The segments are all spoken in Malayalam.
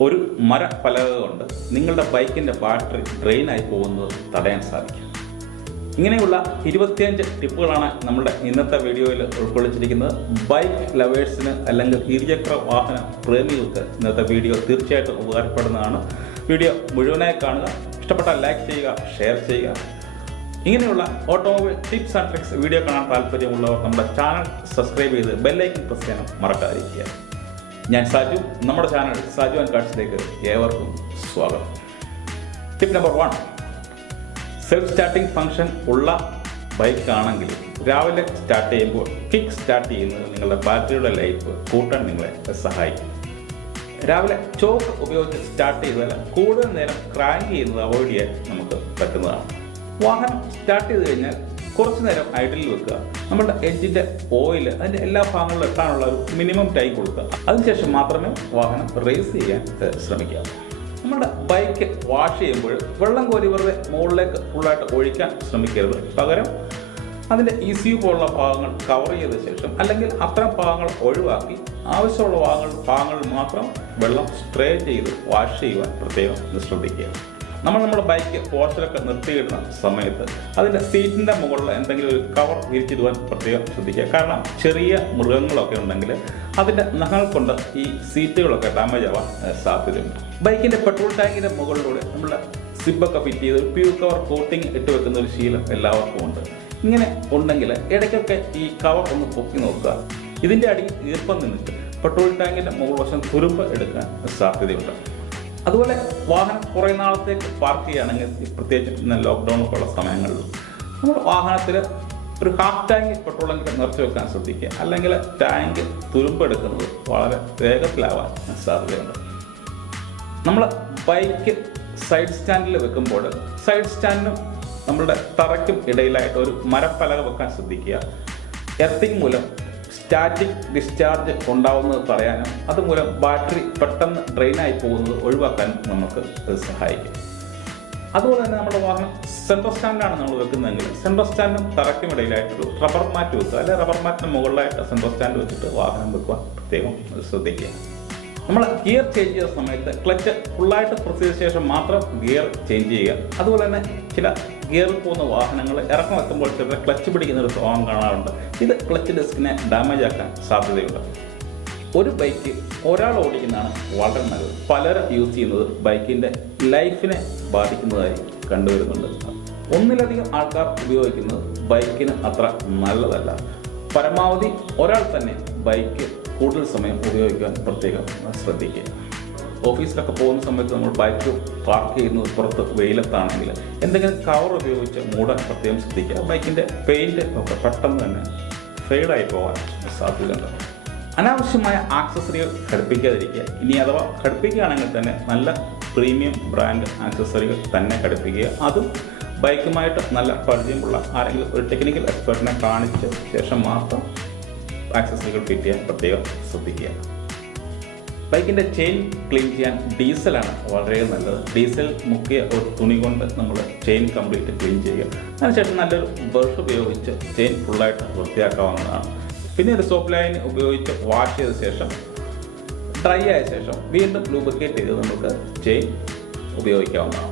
ഒരു മരപ്പലക കൊണ്ട് നിങ്ങളുടെ ബൈക്കിൻ്റെ ബാറ്ററി ഡ്രെയിനായി പോകുന്നത് തടയാൻ സാധിക്കും. ഇങ്ങനെയുള്ള 25 ടിപ്പുകളാണ് നമ്മുടെ ഇന്നത്തെ വീഡിയോയിൽ ഉൾക്കൊള്ളിച്ചിരിക്കുന്നത്. ബൈക്ക് ലവേഴ്സിന് അല്ലെങ്കിൽ ഇരുചക്ര വാഹന പ്രേമികൾക്ക് ഇന്നത്തെ വീഡിയോ തീർച്ചയായിട്ടും ഉപകാരപ്പെടുന്നതാണ്. വീഡിയോ മുഴുവനായി കാണുക, ഇഷ്ടപ്പെട്ടാൽ ലൈക്ക് ചെയ്യുക, ഷെയർ ചെയ്യുക. ഇങ്ങനെയുള്ള automobile tips and tricks video കാണാൻ താല്പര്യമുള്ളവർ നമ്മുടെ ചാനൽ സബ്സ്ക്രൈബ് ചെയ്ത് ബെല്ലൈക്കൺ പ്രസ് ചെയ്യാനും മറക്കാതിരിക്കുക. ഞാൻ സജു, നമ്മുടെ ചാനൽ സജു ആൻഡ് കാർഡ്സിലേക്ക് ഏവർക്കും സ്വാഗതം. Tip number 1, self starting function ഉള്ള ബൈക്കാണെങ്കിൽ രാവിലെ സ്റ്റാർട്ട് ചെയ്യുമ്പോൾ കിക്ക് സ്റ്റാർട്ട് ചെയ്യുന്നത് നിങ്ങളുടെ ബാറ്ററിയുടെ ലൈഫ് കൂട്ടാൻ നിങ്ങളെ സഹായിക്കും. രാവിലെ ചോക്ക് ഉപയോഗിച്ച് സ്റ്റാർട്ട് ചെയ്താൽ കൂടുതൽ നേരം ക്രാങ്ക് ചെയ്യുന്നത് അവോയ്ഡ് ചെയ്യാൻ നമുക്ക് പറ്റുന്നതാണ്. വാഹനം സ്റ്റാർട്ട് ചെയ്ത് കഴിഞ്ഞാൽ കുറച്ച് നേരം ഐഡിൽ വെക്കുക. നമ്മുടെ എഞ്ചിൻ്റെ ഓയിൽ അതിൻ്റെ എല്ലാ ഭാഗങ്ങളിലും എത്താനുള്ള ഒരു മിനിമം ടൈം കൊടുക്കുക. അതിനുശേഷം മാത്രമേ വാഹനം റേസ് ചെയ്യാൻ ശ്രമിക്കുക. നമ്മുടെ ബൈക്ക് വാഷ് ചെയ്യുമ്പോൾ വെള്ളം കോരി വെറുതെ മുകളിലേക്ക് ഫുള്ളായിട്ട് ഒഴിക്കാൻ ശ്രമിക്കരുത്. പകരം അതിൻ്റെ ECU പോലുള്ള ഭാഗങ്ങൾ കവർ ചെയ്ത ശേഷം അല്ലെങ്കിൽ അത്തരം ഭാഗങ്ങൾ ഒഴിവാക്കി ആവശ്യമുള്ള ഭാഗങ്ങൾ മാത്രം വെള്ളം സ്പ്രേ ചെയ്ത് വാഷ് ചെയ്യുവാൻ പ്രത്യേകം ശ്രദ്ധിക്കുക. നമ്മുടെ ബൈക്ക് പോർച്ചിലൊക്കെ നിർത്തിയിടുന്ന സമയത്ത് അതിൻ്റെ സീറ്റിൻ്റെ മുകളിൽ എന്തെങ്കിലും ഒരു കവർ വിരിച്ചിടുവാൻ പ്രത്യേകം ശ്രദ്ധിക്കുക. കാരണം ചെറിയ മൃഗങ്ങളൊക്കെ ഉണ്ടെങ്കിൽ അതിൻ്റെ നഖങ്ങൾ കൊണ്ട് ഈ സീറ്റുകളൊക്കെ ഡാമേജ് ആവാൻ സാധ്യതയുണ്ട്. ബൈക്കിൻ്റെ പെട്രോൾ ടാങ്കിൻ്റെ മുകളിലൂടെ നമ്മുടെ സിബൊക്കെ ഫിറ്റ് ചെയ്ത് പ്യൂർ കവർ കോട്ടിങ് ഇട്ട് വെക്കുന്ന ഒരു ശീലം എല്ലാവർക്കും ഉണ്ട്. ഇങ്ങനെ ഉണ്ടെങ്കിൽ ഇടയ്ക്കൊക്കെ ഈ കവർ ഒന്ന് പൊക്കി നോക്കുക. ഇതിൻ്റെ അടിയിൽ ഈർപ്പം നിന്നിട്ട് പെട്രോൾ ടാങ്കിൻ്റെ മുകൾ വശം തുരുമ്പ് എടുക്കാൻ സാധ്യതയുണ്ട്. അതുപോലെ വാഹനം കുറേ നാളത്തേക്ക് പാർക്ക് ചെയ്യുകയാണെങ്കിൽ, പ്രത്യേകിച്ച് ലോക്ക്ഡൗൺ ഉള്ള സമയങ്ങളിൽ നമ്മൾ വാഹനത്തിൽ ഒരു ഹാഫ് ടാങ്ക് പെട്രോളെങ്കിലും നിറച്ച് വെക്കാൻ ശ്രദ്ധിക്കുക. അല്ലെങ്കിൽ ടാങ്ക് തുരുമ്പെടുക്കുന്നത് വളരെ വേഗത്തിലാവാൻ സാധ്യതയുണ്ട്. നമ്മൾ ബൈക്ക് സൈഡ് സ്റ്റാൻഡിൽ വെക്കുമ്പോൾ സൈഡ് സ്റ്റാൻഡിനും നമ്മളുടെ തറയ്ക്കും ഇടയിലായിട്ട് ഒരു മരപ്പലക വെക്കാൻ ശ്രദ്ധിക്കുക. എർത്തിങ് മൂലം സ്റ്റാറ്റിക് ഡിസ്ചാർജ് ഉണ്ടാവുന്നത് തടയാനും അതുമൂലം ബാറ്ററി പെട്ടെന്ന് ഡ്രെയിനായി പോകുന്നത് ഒഴിവാക്കാനും നമുക്ക് സഹായിക്കും. അതുപോലെ തന്നെ നമ്മുടെ വാഹനം സെൻട്രൽ സ്റ്റാൻഡാണ് നമ്മൾ വെക്കുന്നതെങ്കിൽ സെൻട്രൽ സ്റ്റാൻഡും തറയ്ക്കും ഇടയിലായിട്ടൊരു റബ്ബർ മാറ്റ് വെക്കുക. അല്ലെങ്കിൽ റബ്ബർ മാറ്റിന് മുകളിലായിട്ട് സെൻട്രൽ സ്റ്റാൻഡ് വെച്ചിട്ട് വാഹനം വെക്കുവാൻ പ്രത്യേകം ശ്രദ്ധിക്കുക. നമ്മൾ ഗിയർ ചേഞ്ച് ചെയ്യുന്ന സമയത്ത് ക്ലച്ച് ഫുള്ളായിട്ട് പ്രസ് ചെയ്ത ശേഷം മാത്രം ഗിയർ ചേഞ്ച് ചെയ്യുക. അതുപോലെ തന്നെ ചില ഗിയറിൽ പോകുന്ന വാഹനങ്ങൾ ഇറക്കം എത്തുമ്പോൾ ചില ക്ലച്ച് പിടിക്കുന്ന ഒരു സ്വഭാവം കാണാറുണ്ട്. ഇത് ക്ലച്ച് ഡിസ്കിനെ ഡാമേജ് ആക്കാൻ സാധ്യതയുണ്ട്. ഒരു ബൈക്ക് ഒരാൾ ഓടിക്കുന്നതാണ് വളരെ നല്ലത്. പലരും യൂസ് ചെയ്യുന്നത് ബൈക്കിൻ്റെ ലൈഫിനെ ബാധിക്കുന്നതായി കണ്ടുവരുന്നുണ്ട്. ഒന്നിലധികം ആൾക്കാർ ഉപയോഗിക്കുന്നത് ബൈക്കിന് അത്ര നല്ലതല്ല. പരമാവധി ഒരാൾ തന്നെ ബൈക്ക് കൂടുതൽ സമയം ഉപയോഗിക്കാൻ പ്രത്യേകം ശ്രദ്ധിക്കുക. ഓഫീസിലൊക്കെ പോകുന്ന സമയത്ത് നമ്മൾ ബൈക്ക് പാർക്ക് ചെയ്യുന്നത് പുറത്ത് വെയിലത്താണെങ്കിൽ എന്തെങ്കിലും കവർ ഉപയോഗിച്ച് മൂടാൻ പ്രത്യേകം ശ്രദ്ധിക്കുക. ബൈക്കിൻ്റെ പെയിൻറ്റ് ഒക്കെ പെട്ടെന്ന് തന്നെ ഫെയ്ഡായി പോകാൻ സാധ്യതയുണ്ട്. അനാവശ്യമായ ആക്സസറികൾ ഘടിപ്പിക്കാതിരിക്കുക. ഇനി അഥവാ ഘടിപ്പിക്കുകയാണെങ്കിൽ തന്നെ നല്ല പ്രീമിയം ബ്രാൻഡ് ആക്സസറികൾ തന്നെ ഘടിപ്പിക്കുക. അതും ബൈക്കുമായിട്ട് നല്ല പരിചയമുള്ള ആരെങ്കിലും ഒരു ടെക്നിക്കൽ എക്സ്പെർട്ടിനെ കാണിച്ച ശേഷം മാത്രം ആക്സസറികൾ ഫിറ്റ് ചെയ്യാൻ പ്രത്യേകം ശ്രദ്ധിക്കുക. ബൈക്കിൻ്റെ ചെയിൻ ക്ലീൻ ചെയ്യാൻ ഡീസലാണ് വളരെ നല്ലത്. ഡീസൽ മുക്കിയ ഒരു തുണി കൊണ്ട് നമ്മൾ ചെയിൻ കംപ്ലീറ്റ് ക്ലീൻ ചെയ്യുക. അതിനുശേഷം നല്ലൊരു ബ്രഷ് ഉപയോഗിച്ച് ചെയിൻ ഫുള്ളായിട്ട് വൃത്തിയാക്കാവുന്നതാണ്. പിന്നെ ഒരു സോപ്പ് ലൈൻ ഉപയോഗിച്ച് വാഷ് ചെയ്ത ശേഷം ഡ്രൈ ആയ ശേഷം വീണ്ടും ലൂബ്രിക്കേറ്റ് ചെയ്ത് നമുക്ക് ചെയിൻ ഉപയോഗിക്കാവുന്നതാണ്.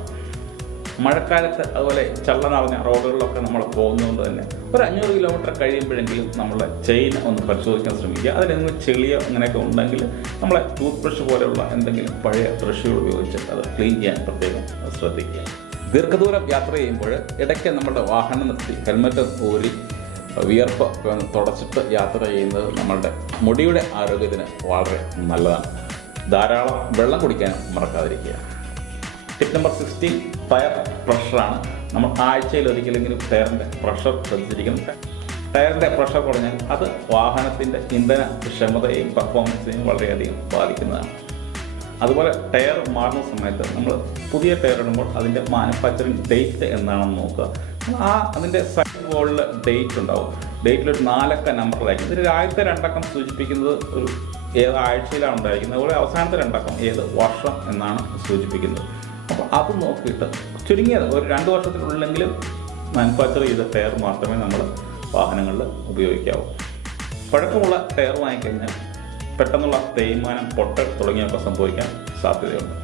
മഴക്കാലത്ത് അതുപോലെ ചള്ള നിറഞ്ഞ റോഡുകളിലൊക്കെ നമ്മൾ പോകുന്നതുകൊണ്ട് തന്നെ ഒരു 500 കിലോമീറ്റർ കഴിയുമ്പോഴെങ്കിലും നമ്മളെ ചെയിൻ ഒന്ന് പരിശോധിക്കാൻ ശ്രമിക്കുക. അതിലെന്തെങ്കിലും ചെളിയോ അങ്ങനെയൊക്കെ ഉണ്ടെങ്കിൽ നമ്മളെ ടൂത്ത് ബ്രഷ് പോലെയുള്ള എന്തെങ്കിലും പഴയ ബ്രഷുകൾ ഉപയോഗിച്ച് അത് ക്ലീൻ ചെയ്യാൻ പ്രത്യേകം ശ്രദ്ധിക്കുക. ദീർഘദൂരം യാത്ര ചെയ്യുമ്പോൾ ഇടയ്ക്ക് നമ്മുടെ വാഹനം നിർത്തി ഹെൽമെറ്റ് ഊരി വിയർപ്പ് തുടച്ചിട്ട് യാത്ര ചെയ്യുന്നത് നമ്മളുടെ മുടിയുടെ ആരോഗ്യത്തിന് വളരെ നല്ലതാണ്. ധാരാളം വെള്ളം കുടിക്കാൻ മറക്കാതിരിക്കുക. ടിപ്പ് നമ്പർ 16, ടയർ പ്രഷറാണ്. നമ്മൾ ആഴ്ചയിൽ ഒരിക്കലെങ്കിലും ടയറിൻ്റെ പ്രഷർ ശ്രദ്ധിച്ചിരിക്കണം. ടയറിൻ്റെ പ്രഷർ കുറഞ്ഞാൽ അത് വാഹനത്തിൻ്റെ ഇന്ധന ക്ഷമതയെയും പെർഫോമൻസിനെയും വളരെയധികം ബാധിക്കുന്നതാണ്. അതുപോലെ ടയർ മാറുന്ന സമയത്ത് നമ്മൾ പുതിയ ടയർ ഇടുമ്പോൾ അതിൻ്റെ മാനുഫാക്ചറിങ് ഡേറ്റ് എന്താണെന്ന് നോക്കുക. അതിൻ്റെ സൈഡ് ബോളിൽ ഡേറ്റ് ഉണ്ടാവും. ഡേറ്റിലൊരു 4 അക്ക നമ്പറിലായിരിക്കും. ഇതിൽ ആദ്യത്തെ 2 അക്കം സൂചിപ്പിക്കുന്നത് ഒരു ഏത് ആഴ്ചയിലാണ് ഉണ്ടായിരിക്കുന്നത്. അതുപോലെ അവസാനത്തെ 2 അക്കം ഏത് വർഷം എന്നാണ് സൂചിപ്പിക്കുന്നത്. അപ്പോൾ അത് നോക്കിയിട്ട് ചുരുങ്ങിയത് ഒരു 2 വർഷത്തിനുള്ളിലെങ്കിലും മാനുഫാക്ചർ ചെയ്ത ടയർ മാത്രമേ നമ്മൾ വാഹനങ്ങളിൽ ഉപയോഗിക്കാവൂ. പഴക്കമുള്ള ടയർ വാങ്ങിക്കഴിഞ്ഞാൽ പെട്ടെന്നുള്ള തേയ്മാനം, പൊട്ടൽ തുടങ്ങിയൊക്കെ സംഭവിക്കാൻ സാധ്യതയുണ്ട്.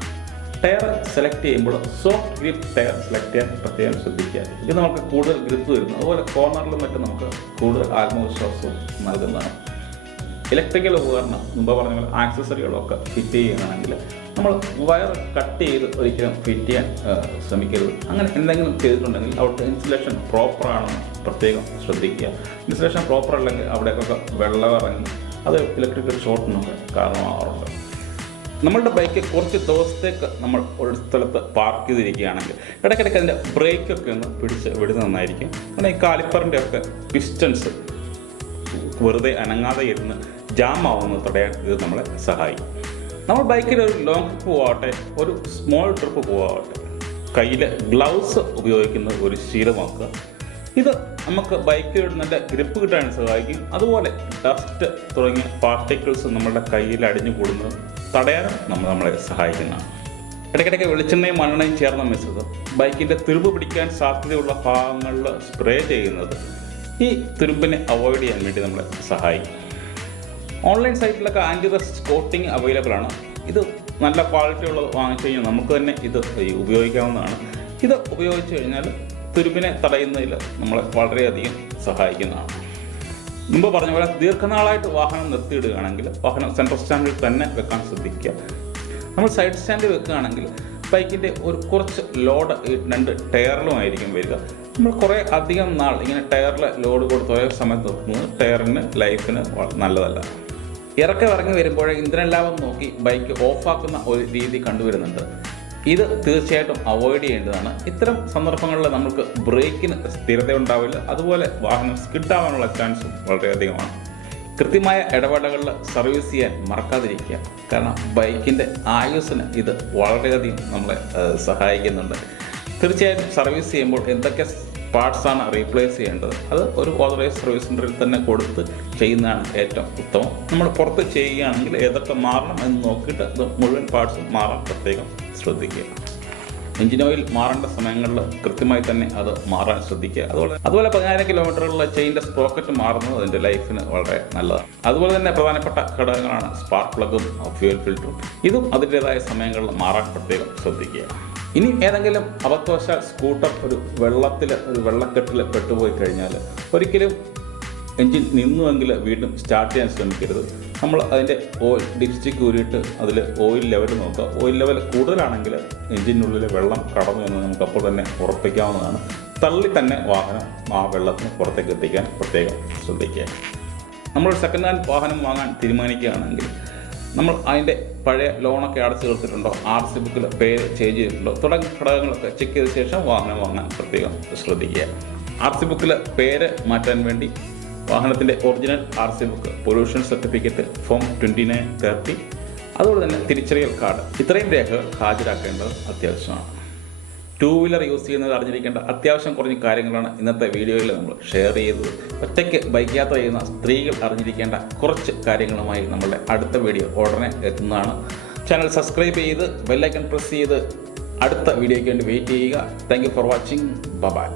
ടയർ സെലക്ട് ചെയ്യുമ്പോൾ സോഫ്റ്റ് ഗ്രിപ്പ് ടയർ സെലക്ട് ചെയ്യാൻ പ്രത്യേകം ശ്രദ്ധിക്കുക. ഇത് നമുക്ക് കൂടുതൽ ഗ്രിപ്പ് വരുന്നു. അതുപോലെ കോർണറിലും മറ്റും നമുക്ക് കൂടുതൽ ആത്മവിശ്വാസവും നൽകുന്നതാണ്. ഇലക്ട്രിക്കൽ ഉപകരണം മുമ്പ് പറഞ്ഞ പോലെ ആക്സസറികളൊക്കെ ഫിറ്റ് ചെയ്യുകയാണെങ്കിൽ നമ്മൾ വയർ കട്ട് ചെയ്ത് ഒരിക്കലും ഫിറ്റ് ചെയ്യാൻ ശ്രമിക്കരുത്. അങ്ങനെ എന്തെങ്കിലും ചെയ്തിട്ടുണ്ടെങ്കിൽ അവിടുത്തെ ഇൻസുലേഷൻ പ്രോപ്പറാണെന്ന് പ്രത്യേകം ശ്രദ്ധിക്കുക. ഇൻസുലേഷൻ പ്രോപ്പർ അല്ലെങ്കിൽ അവിടേക്കൊക്കെ വെള്ളം ഇറങ്ങി അത് ഇലക്ട്രിക്കൽ ഷോർട്ടിനൊക്കെ കാരണമാകാറുണ്ട്. നമ്മളുടെ ബൈക്ക് കുറച്ച് ദിവസത്തേക്ക് നമ്മൾ ഒരു സ്ഥലത്ത് പാർക്ക് ചെയ്തിരിക്കുകയാണെങ്കിൽ ഇടയ്ക്കിടയ്ക്ക് അതിൻ്റെ ബ്രേക്കൊക്കെ ഒന്ന് പിടിച്ച് വിടുന്ന നന്നായിരിക്കും. കാരണം ഈ കാലിപ്പറിൻ്റെ ഒക്കെ പിസ്റ്റൺസ് വെറുതെ അനങ്ങാതെ ഇരുന്ന് ജാം ആവുന്നത് തടയാൻ ഇത് നമ്മളെ സഹായിക്കും. നമ്മൾ ബൈക്കിൽ ഒരു ലോങ് ട്രിപ്പ് പോകട്ടെ, ഒരു സ്മോൾ ട്രിപ്പ് പോകട്ടെ, കയ്യിൽ ഗ്ലൗസ് ഉപയോഗിക്കുന്നത് ഒരു ശീലമാക്കുക. ഇത് നമുക്ക് ബൈക്കിൽ നല്ല ഗ്രിപ്പ് കിട്ടാൻ സഹായിക്കും. അതുപോലെ ഡസ്റ്റ് തുടങ്ങിയ പാർട്ടിക്കിൾസ് നമ്മുടെ കയ്യിൽ അടിഞ്ഞു കൂടുന്നത് തടയാനും നമ്മളെ സഹായിക്കുന്നതാണ്. ഇടയ്ക്കിടയ്ക്ക് വെളിച്ചെണ്ണയും മണ്ണെണ്ണയും ചേർന്ന മിശ്രിതം ബൈക്കിൻ്റെ തുരുമ്പ് പിടിക്കാൻ സാധ്യതയുള്ള ഭാഗങ്ങളിൽ സ്പ്രേ ചെയ്യുന്നത് ഈ തുരുമ്പിനെ അവോയ്ഡ് ചെയ്യാൻ വേണ്ടി നമ്മളെ സഹായിക്കും. ഓൺലൈൻ സൈറ്റിലൊക്കെ ആൻറ്റി റസ്റ്റ് കോട്ടിങ് അവൈലബിൾ ആണ്. ഇത് നല്ല ക്വാളിറ്റി ഉള്ളത് വാങ്ങിച്ചു കഴിഞ്ഞാൽ നമുക്ക് തന്നെ ഇത് ഉപയോഗിക്കാവുന്നതാണ്. ഇത് ഉപയോഗിച്ച് കഴിഞ്ഞാൽ തുരുമ്പിനെ തടയുന്നതിൽ നമ്മളെ വളരെയധികം സഹായിക്കുന്നതാണ്. മുമ്പ് പറഞ്ഞ പോലെ ദീർഘനാളായിട്ട് വാഹനം നിർത്തിയിടുകയാണെങ്കിൽ വാഹനം സെൻട്രൽ സ്റ്റാൻഡിൽ തന്നെ വെക്കാൻ ശ്രദ്ധിക്കുക. നമ്മൾ സൈഡ് സ്റ്റാൻഡിൽ വെക്കുകയാണെങ്കിൽ ബൈക്കിൻ്റെ ഒരു കുറച്ച് ലോഡ് രണ്ട് ടയറിലുമായിരിക്കും വരിക. നമ്മൾ കുറേ അധികം നാൾ ഇങ്ങനെ ടയറിൽ ലോഡ് കൊടുത്ത് ഒരേ സമയത്ത് നിർത്തുന്നത് ടയറിന് ലൈഫിന് നല്ലതല്ല. ഇറങ്ങി വരുമ്പോഴേ ഇന്ധനം ലാഭം നോക്കി ബൈക്ക് ഓഫാക്കുന്ന ഒരു രീതി കണ്ടുവരുന്നുണ്ട്. ഇത് തീർച്ചയായിട്ടും അവോയ്ഡ് ചെയ്യേണ്ടതാണ്. ഇത്തരം സന്ദർഭങ്ങളിൽ നമുക്ക് ബ്രേക്കിന് സ്ഥിരത ഉണ്ടാവില്ല. അതുപോലെ വാഹനം സ്കിഡാവാനുള്ള ചാൻസും വളരെയധികമാണ്. കൃത്യമായ ഇടവേളകളിൽ സർവീസ് ചെയ്യാൻ മറക്കാതിരിക്കുക. കാരണം ബൈക്കിൻ്റെ ആയുസ്സിന് ഇത് വളരെയധികം നമ്മളെ സഹായിക്കുന്നുണ്ട്. തീർച്ചയായും സർവീസ് ചെയ്യുമ്പോൾ എന്തൊക്കെ പാർട്സാണ് റീപ്ലേസ് ചെയ്യേണ്ടത് അത് ഒരു ഓതറൈസ്ഡ് സർവീസ് സെൻ്ററിൽ തന്നെ കൊടുത്ത് ചെയ്യുന്നതാണ് ഏറ്റവും ഉത്തമം. നമ്മൾ പുറത്ത് ചെയ്യുകയാണെങ്കിൽ ഏതൊക്കെ മാറണം എന്ന് നോക്കിയിട്ട് അത് മുഴുവൻ പാർട്സും മാറാൻ പ്രത്യേകം ശ്രദ്ധിക്കുക. എഞ്ചിൻ ഓയിൽ മാറേണ്ട സമയങ്ങളിൽ കൃത്യമായി തന്നെ അത് മാറാൻ ശ്രദ്ധിക്കുക. അതുപോലെ 10,000 കിലോമീറ്ററുള്ള ചെയിൻ്റെ സ്പ്രോക്കറ്റ് മാറുന്നത് അതിൻ്റെ ലൈഫിന് വളരെ നല്ലതാണ്. അതുപോലെ തന്നെ പ്രധാനപ്പെട്ട ഘടകങ്ങളാണ് സ്പാർക്ക് പ്ലഗും ഫ്യൂൽ ഫിൽറ്ററും. ഇതും അതിൻ്റേതായ സമയങ്ങളിൽ മാറാൻ പ്രത്യേകം ശ്രദ്ധിക്കുക. ഇനി ഏതെങ്കിലും അബദ്ധവശാൽ സ്കൂട്ടർ ഒരു വെള്ളക്കെട്ടിൽ പെട്ടുപോയി കഴിഞ്ഞാൽ ഒരിക്കലും എൻജിൻ നിന്നുവെങ്കിൽ വീണ്ടും സ്റ്റാർട്ട് ചെയ്യാൻ ശ്രമിക്കരുത്. നമ്മൾ അതിൻ്റെ ഓയിൽ ഡിപ്സ്റ്റിക്ക് ഊരിയിട്ട് അതിൽ ഓയിൽ ലെവൽ നോക്കുക. ഓയിൽ ലെവൽ കൂടുതലാണെങ്കിൽ എൻജിനുള്ളിൽ വെള്ളം കടന്നു എന്ന് നമുക്ക് അപ്പോൾ തന്നെ ഉറപ്പിക്കാവുന്നതാണ്. തള്ളി തന്നെ വാഹനം ആ വെള്ളത്തിന് പുറത്തേക്ക് എത്തിക്കാൻ പ്രത്യേകം ശ്രദ്ധിക്കുക. നമ്മളൊരു സെക്കൻഡ് ഹാൻഡ് വാഹനം വാങ്ങാൻ തീരുമാനിക്കുകയാണെങ്കിൽ നമ്മൾ അതിൻ്റെ പഴയ ലോണൊക്കെ അടച്ചു തീർത്തിട്ടുണ്ടോ, RC ബുക്കിൽ പേര് ചേഞ്ച് ചെയ്തിട്ടുണ്ടോ തുടങ്ങിയ ഘടകങ്ങളൊക്കെ ചെക്ക് ചെയ്ത ശേഷം വാഹനം വാങ്ങാൻ പ്രത്യേകം ശ്രദ്ധിക്കുക. RC ബുക്കിൽ പേര് മാറ്റാൻ വേണ്ടി വാഹനത്തിൻ്റെ original RC book, pollution certificate, form 2930, അതുപോലെ തന്നെ തിരിച്ചറിയൽ കാർഡ്, ഇത്രയും രേഖകൾ ഹാജരാക്കേണ്ടത് അത്യാവശ്യമാണ്. 2 വീലർ യൂസ് ചെയ്യുന്നത് അറിഞ്ഞിരിക്കേണ്ട അത്യാവശ്യം കുറഞ്ഞ കാര്യങ്ങളാണ് ഇന്നത്തെ വീഡിയോയിൽ നമ്മൾ ഷെയർ ചെയ്തത്. ഒറ്റയ്ക്ക് ബൈക്ക് യാത്ര ചെയ്യുന്ന സ്ത്രീകൾ അറിഞ്ഞിരിക്കേണ്ട കുറച്ച് കാര്യങ്ങളുമായി നമ്മളുടെ അടുത്ത വീഡിയോ ഉടനെ എത്തുന്നതാണ്. ചാനൽ സബ്സ്ക്രൈബ് ചെയ്ത് ബെല്ലൈക്കൺ പ്രസ് ചെയ്ത് അടുത്ത വീഡിയോയ്ക്ക് വേണ്ടി വെയിറ്റ് ചെയ്യുക. Thank you for watching. By.